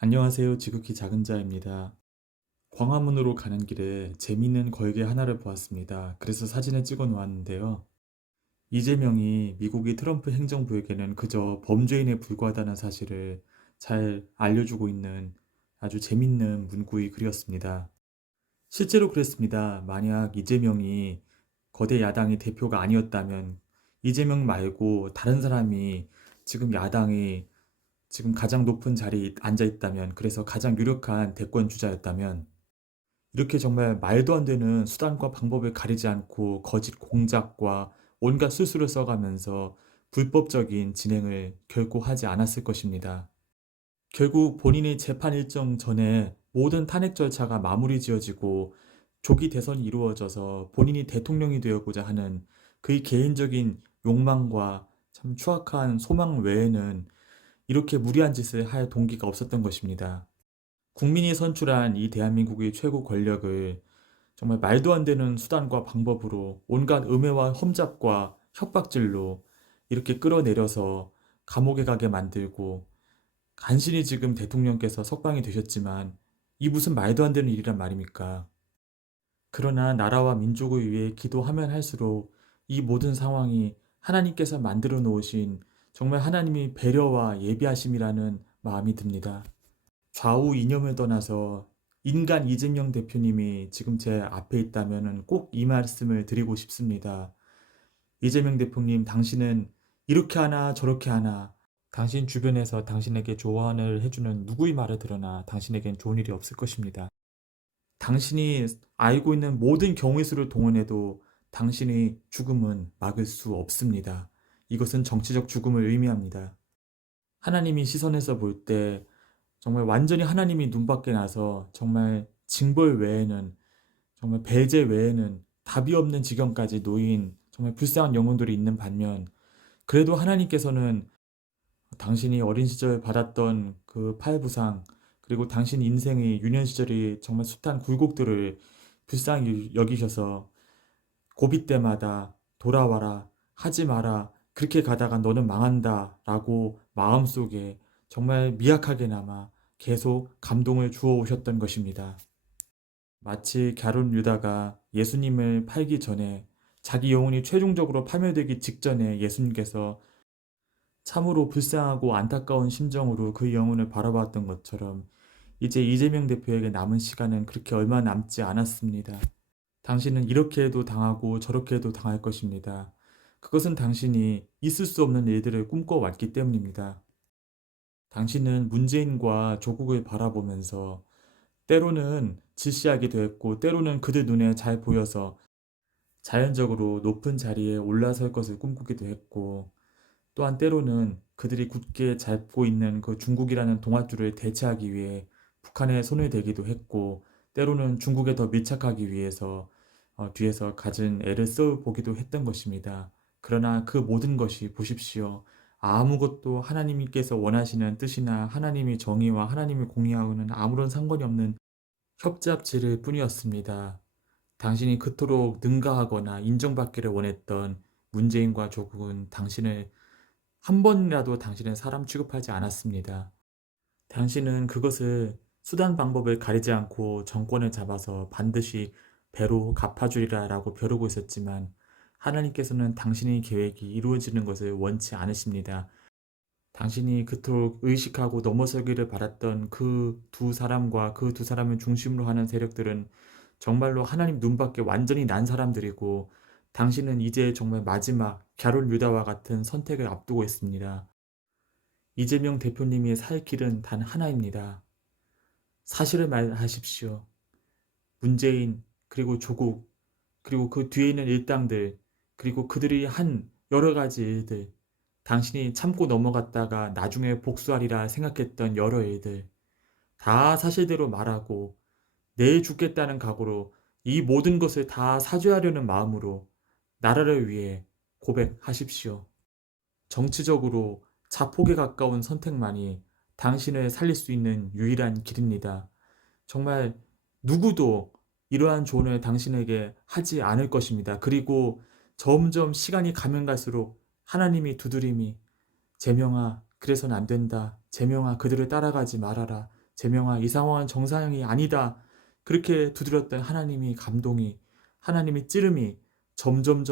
안녕하세요. 지극히 작은 자입니다. 광화문으로 가는 길에 재미있는 걸개 하나를 보았습니다. 그래서 사진을 찍어 놓았는데요. 이재명이 미국의 트럼프 행정부에게는 그저 범죄인에 불과하다는 사실을 잘 알려주고 있는 아주 재밌는 문구의 글이었습니다. 실제로 그랬습니다. 만약 이재명이 거대 야당의 대표가 아니었다면 이재명 말고 다른 사람이 지금 야당의 지금 가장 높은 자리에 앉아 있다면, 그래서 가장 유력한 대권 주자였다면, 이렇게 정말 말도 안 되는 수단과 방법을 가리지 않고 거짓 공작과 온갖 수수를 써가면서 불법적인 진행을 결코 하지 않았을 것입니다. 결국 본인의 재판 일정 전에 모든 탄핵 절차가 마무리 지어지고 조기 대선이 이루어져서 본인이 대통령이 되어보자 하는 그의 개인적인 욕망과 참 추악한 소망 외에는 이렇게 무리한 짓을 할 동기가 없었던 것입니다. 국민이 선출한 이 대한민국의 최고 권력을 정말 말도 안 되는 수단과 방법으로 온갖 음해와 험잡과 협박질로 이렇게 끌어내려서 감옥에 가게 만들고, 간신히 지금 대통령께서 석방이 되셨지만 이 무슨 말도 안 되는 일이란 말입니까? 그러나 나라와 민족을 위해 기도하면 할수록 이 모든 상황이 하나님께서 만들어 놓으신 정말 하나님의 배려와 예비하심이라는 마음이 듭니다. 좌우 이념을 떠나서 인간 이재명 대표님이 지금 제 앞에 있다면 꼭 이 말씀을 드리고 싶습니다. 이재명 대표님, 당신은 이렇게 하나 저렇게 하나, 당신 주변에서 당신에게 조언을 해주는 누구의 말을 들으나 당신에겐 좋은 일이 없을 것입니다. 당신이 알고 있는 모든 경우의 수를 동원해도 당신의 죽음은 막을 수 없습니다. 이것은 정치적 죽음을 의미합니다. 하나님이 시선에서 볼 때 정말 완전히 하나님이 눈밖에 나서 정말 징벌 외에는, 정말 배제 외에는 답이 없는 지경까지 놓인 정말 불쌍한 영혼들이 있는 반면, 그래도 하나님께서는 당신이 어린 시절 받았던 그 팔부상, 그리고 당신 인생의 유년 시절이 정말 숱한 굴곡들을 불쌍히 여기셔서 고비 때마다 돌아와라, 하지 마라, 그렇게 가다가 너는 망한다 라고 마음속에 정말 미약하게나마 계속 감동을 주어 오셨던 것입니다. 마치 갸론 유다가 예수님을 팔기 전에, 자기 영혼이 최종적으로 파멸되기 직전에 예수님께서 참으로 불쌍하고 안타까운 심정으로 그 영혼을 바라봤던 것처럼, 이제 이재명 대표에게 남은 시간은 그렇게 얼마 남지 않았습니다. 당신은 이렇게 해도 당하고 저렇게 해도 당할 것입니다. 그것은 당신이 있을 수 없는 일들을 꿈꿔왔기 때문입니다. 당신은 문재인과 조국을 바라보면서 때로는 질시하기도 했고, 때로는 그들 눈에 잘 보여서 자연적으로 높은 자리에 올라설 것을 꿈꾸기도 했고, 또한 때로는 그들이 굳게 잡고 있는 그 중국이라는 동아줄을 대체하기 위해 북한에 손을 대기도 했고, 때로는 중국에 더 밀착하기 위해서 뒤에서 갖은 애를 써보기도 했던 것입니다. 그러나 그 모든 것이 보십시오. 아무것도 하나님께서 원하시는 뜻이나 하나님의 정의와 하나님의 공의하고는 아무런 상관이 없는 협잡지를 뿐이었습니다. 당신이 그토록 능가하거나 인정받기를 원했던 문재인과 조국은 당신을 한 번이라도 당신은 사람 취급하지 않았습니다. 당신은 그것을 수단 방법을 가리지 않고 정권을 잡아서 반드시 배로 갚아주리라 라고 벼르고 있었지만, 하나님께서는 당신의 계획이 이루어지는 것을 원치 않으십니다. 당신이 그토록 의식하고 넘어서기를 바랐던 그 두 사람과 그 두 사람을 중심으로 하는 세력들은 정말로 하나님 눈밖에 완전히 난 사람들이고, 당신은 이제 정말 마지막 갸롤 유다와 같은 선택을 앞두고 있습니다. 이재명 대표님이 살 길은 단 하나입니다. 사실을 말하십시오. 문재인, 그리고 조국, 그리고 그 뒤에 있는 일당들, 그리고 그들이 한 여러 가지 일들, 당신이 참고 넘어갔다가 나중에 복수하리라 생각했던 여러 일들, 다 사실대로 말하고 내일 죽겠다는 각오로 이 모든 것을 다 사죄하려는 마음으로 나라를 위해 고백하십시오. 정치적으로 자폭에 가까운 선택만이 당신을 살릴 수 있는 유일한 길입니다. 정말 누구도 이러한 조언을 당신에게 하지 않을 것입니다. 그리고 점점 시간이 가면 갈수록 하나님이 두드림이, 제명아, 그래서는 안 된다. 제명아, 그들을 따라가지 말아라. 제명아, 이 상황은 정상이 아니다. 그렇게 두드렸던 하나님의 감동이, 하나님의 찌름이 점점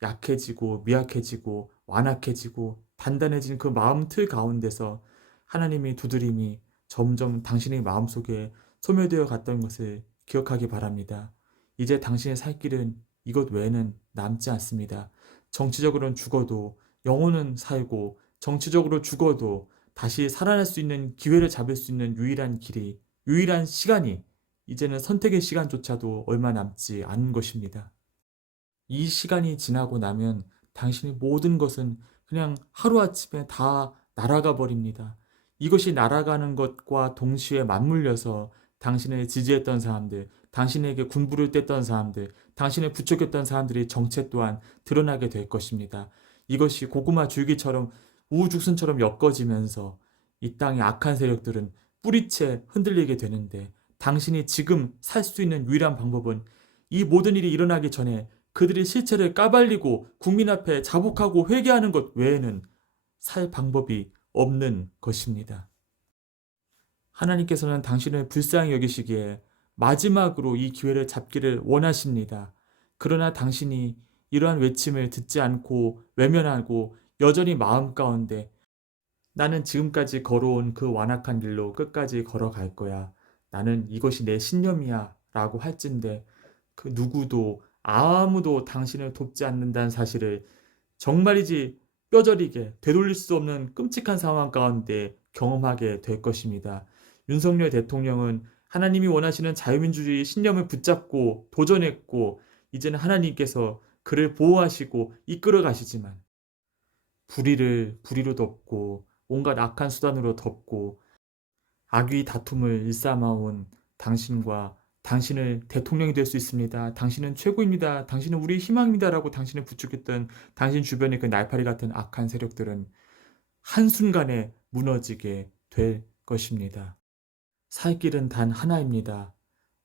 약해지고 미약해지고 완악해지고 단단해진 그 마음 틀 가운데서 하나님의 두드림이 점점 당신의 마음속에 소멸되어 갔던 것을 기억하기 바랍니다. 이제 당신의 살 길은 이것 외에는 남지 않습니다. 정치적으로는 죽어도 영혼은 살고, 정치적으로 죽어도 다시 살아날 수 있는 기회를 잡을 수 있는 유일한 길이, 유일한 시간이 이제는 선택의 시간조차도 얼마 남지 않은 것입니다. 이 시간이 지나고 나면 당신의 모든 것은 그냥 하루아침에 다 날아가 버립니다. 이것이 날아가는 것과 동시에 맞물려서 당신을 지지했던 사람들, 당신에게 군부를 뗐던 사람들, 당신을 부추겼던 사람들의 정체 또한 드러나게 될 것입니다. 이것이 고구마 줄기처럼 우후죽순처럼 엮어지면서 이 땅의 악한 세력들은 뿌리채 흔들리게 되는데, 당신이 지금 살 수 있는 유일한 방법은 이 모든 일이 일어나기 전에 그들의 실체를 까발리고 국민 앞에 자복하고 회개하는 것 외에는 살 방법이 없는 것입니다. 하나님께서는 당신을 불쌍히 여기시기에 마지막으로 이 기회를 잡기를 원하십니다. 그러나 당신이 이러한 외침을 듣지 않고 외면하고 여전히 마음 가운데 나는 지금까지 걸어온 그 완악한 길로 끝까지 걸어갈 거야. 나는 이것이 내 신념이야. 라고 할진대 그 누구도 아무도 당신을 돕지 않는다는 사실을 정말이지 뼈저리게 되돌릴 수 없는 끔찍한 상황 가운데 경험하게 될 것입니다. 윤석열 대통령은 하나님이 원하시는 자유민주주의 신념을 붙잡고 도전했고, 이제는 하나님께서 그를 보호하시고 이끌어 가시지만 불의를 불의로 덮고 온갖 악한 수단으로 덮고 악의 다툼을 일삼아온 당신과 당신을 대통령이 될 수 있습니다. 당신은 최고입니다. 당신은 우리의 희망입니다라고 당신을 부추겼던 당신 주변의 그 날파리 같은 악한 세력들은 한순간에 무너지게 될 것입니다. 살 길은 단 하나입니다.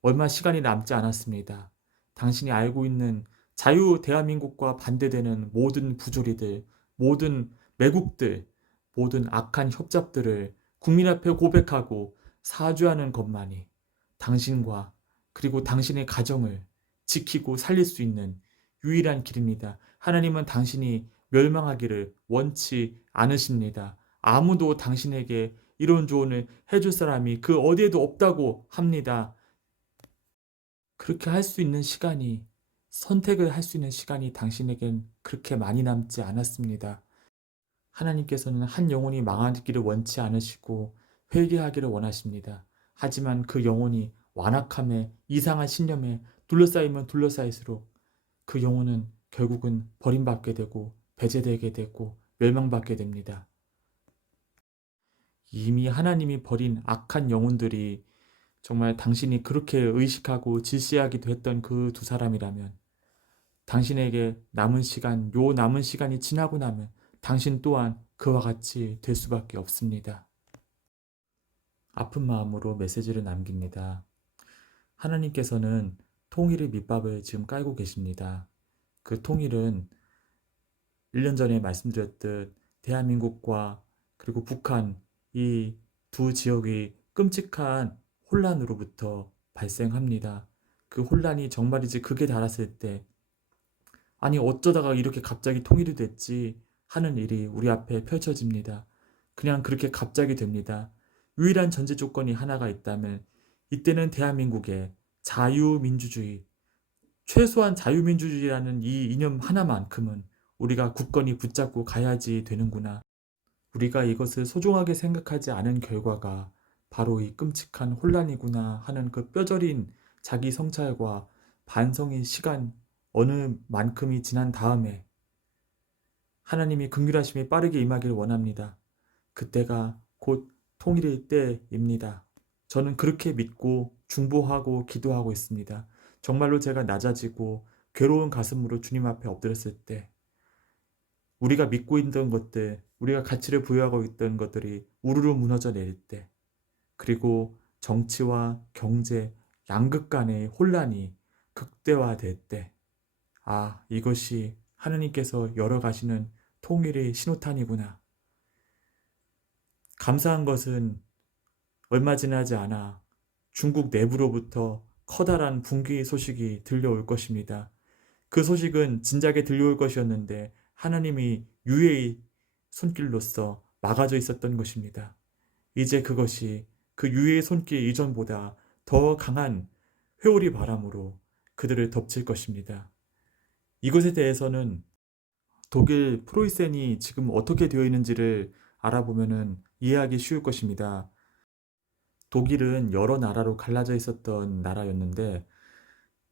얼마 시간이 남지 않았습니다. 당신이 알고 있는 자유 대한민국과 반대되는 모든 부조리들, 모든 매국들, 모든 악한 협잡들을 국민 앞에 고백하고 사죄하는 것만이 당신과 그리고 당신의 가정을 지키고 살릴 수 있는 유일한 길입니다. 하나님은 당신이 멸망하기를 원치 않으십니다. 아무도 당신에게 이런 조언을 해줄 사람이 그 어디에도 없다고 합니다. 그렇게 할 수 있는 시간이, 선택을 할 수 있는 시간이 당신에겐 그렇게 많이 남지 않았습니다. 하나님께서는 한 영혼이 망하기를 원치 않으시고 회개하기를 원하십니다. 하지만 그 영혼이 완악함에, 이상한 신념에 둘러싸이면 둘러싸일수록 그 영혼은 결국은 버림받게 되고 배제되게 되고 멸망받게 됩니다. 이미 하나님이 버린 악한 영혼들이 정말 당신이 그렇게 의식하고 질시하기도 했던 그 두 사람이라면, 당신에게 남은 시간, 요 남은 시간이 지나고 나면 당신 또한 그와 같이 될 수밖에 없습니다. 아픈 마음으로 메시지를 남깁니다. 하나님께서는 통일의 밑밥을 지금 깔고 계십니다. 그 통일은 1년 전에 말씀드렸듯 대한민국과 그리고 북한, 이 두 지역의 끔찍한 혼란으로부터 발생합니다. 그 혼란이 정말이지 극에 달했을 때, 아니 어쩌다가 이렇게 갑자기 통일이 됐지 하는 일이 우리 앞에 펼쳐집니다. 그냥 그렇게 갑자기 됩니다. 유일한 전제 조건이 하나가 있다면 이때는 대한민국의 자유민주주의, 최소한 자유민주주의라는 이 이념 하나만큼은 우리가 굳건히 붙잡고 가야지 되는구나. 우리가 이것을 소중하게 생각하지 않은 결과가 바로 이 끔찍한 혼란이구나 하는 그 뼈저린 자기 성찰과 반성의 시간 어느 만큼이 지난 다음에 하나님이 긍휼하심이 빠르게 임하기를 원합니다. 그때가 곧 통일의 때입니다. 저는 그렇게 믿고 중보하고 기도하고 있습니다. 정말로 제가 낮아지고 괴로운 가슴으로 주님 앞에 엎드렸을 때 우리가 믿고 있던 것들, 우리가 가치를 부여하고 있던 것들이 우르르 무너져 내릴 때, 그리고 정치와 경제, 양극 간의 혼란이 극대화될 때, 아, 이것이 하느님께서 열어가시는 통일의 신호탄이구나. 감사한 것은 얼마 지나지 않아 중국 내부로부터 커다란 붕괴의 소식이 들려올 것입니다. 그 소식은 진작에 들려올 것이었는데 하나님이 유해의 손길로서 막아져 있었던 것입니다. 이제 그것이 그 유해의 손길 이전보다 더 강한 회오리 바람으로 그들을 덮칠 것입니다. 이것에 대해서는 독일 프로이센이 지금 어떻게 되어 있는지를 알아보면 이해하기 쉬울 것입니다. 독일은 여러 나라로 갈라져 있었던 나라였는데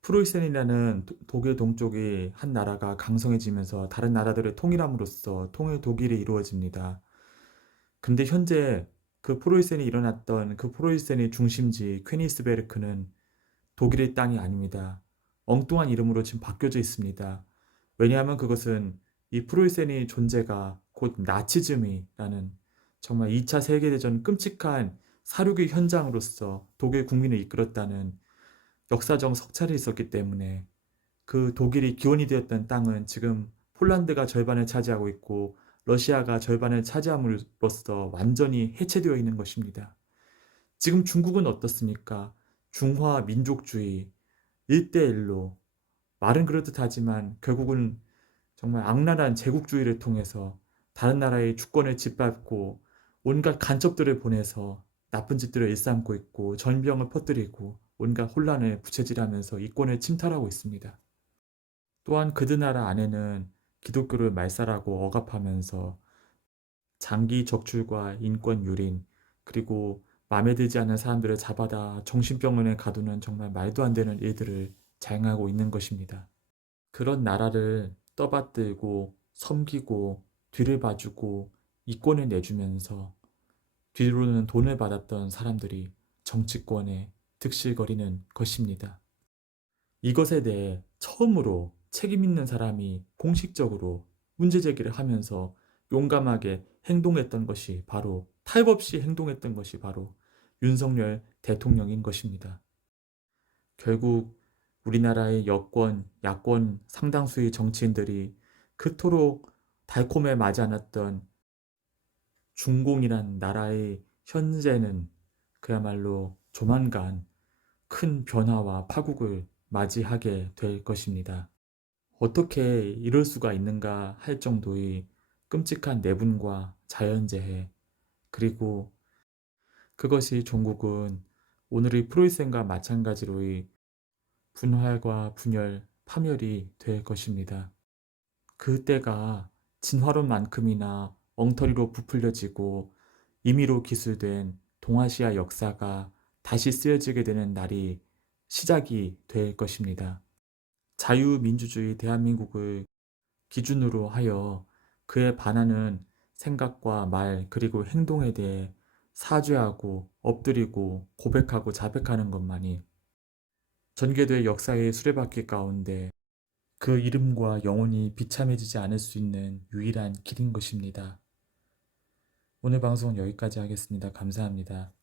프로이센이라는 독일 동쪽의 한 나라가 강성해지면서 다른 나라들을 통일함으로써 통일 독일이 이루어집니다. 근데 현재 그 프로이센이 일어났던 그 프로이센의 중심지 퀘니스베르크는 독일의 땅이 아닙니다. 엉뚱한 이름으로 지금 바뀌어져 있습니다. 왜냐하면 그것은 이 프로이센의 존재가 곧 나치즘이라는 정말 2차 세계대전 끔찍한 사륙의 현장으로서 독일 국민을 이끌었다는 역사적 석찰이 있었기 때문에 그 독일이 기원이 되었던 땅은 지금 폴란드가 절반을 차지하고 있고 러시아가 절반을 차지함으로써 완전히 해체되어 있는 것입니다. 지금 중국은 어떻습니까? 중화 민족주의 1대1로 말은 그렇듯 하지만 결국은 정말 악랄한 제국주의를 통해서 다른 나라의 주권을 짓밟고 온갖 간첩들을 보내서 나쁜 짓들을 일삼고 있고 전병을 퍼뜨리고 온갖 혼란을 부채질하면서 이권을 침탈하고 있습니다. 또한 그들 나라 안에는 기독교를 말살하고 억압하면서 장기 적출과 인권 유린 그리고 마음에 들지 않는 사람들을 잡아다 정신병원에 가두는 정말 말도 안 되는 일들을 자행하고 있는 것입니다. 그런 나라를 떠받들고 섬기고 뒤를 봐주고 이권을 내주면서 뒤로는 돈을 받았던 사람들이 정치권에 득실거리는 것입니다. 이것에 대해 처음으로 책임 있는 사람이 공식적으로 문제 제기를 하면서 용감하게 행동했던 것이 바로 타협 없이 행동했던 것이 바로 윤석열 대통령인 것입니다. 결국 우리나라의 여권, 야권 상당수의 정치인들이 그토록 달콤해 마지 않았던 중공이란 나라의 현재는 그야말로 조만간 큰 변화와 파국을 맞이하게 될 것입니다. 어떻게 이럴 수가 있는가 할 정도의 끔찍한 내분과 자연재해, 그리고 그것이 종국은 오늘의 프로이센과 마찬가지로의 분할과 분열, 파멸이 될 것입니다. 그때가 진화론만큼이나 엉터리로 부풀려지고 임의로 기술된 동아시아 역사가 다시 쓰여지게 되는 날이 시작이 될 것입니다. 자유민주주의 대한민국을 기준으로 하여 그에 반하는 생각과 말 그리고 행동에 대해 사죄하고 엎드리고 고백하고 자백하는 것만이 전개될 역사의 수레바퀴 가운데 그 이름과 영혼이 비참해지지 않을 수 있는 유일한 길인 것입니다. 오늘 방송은 여기까지 하겠습니다. 감사합니다.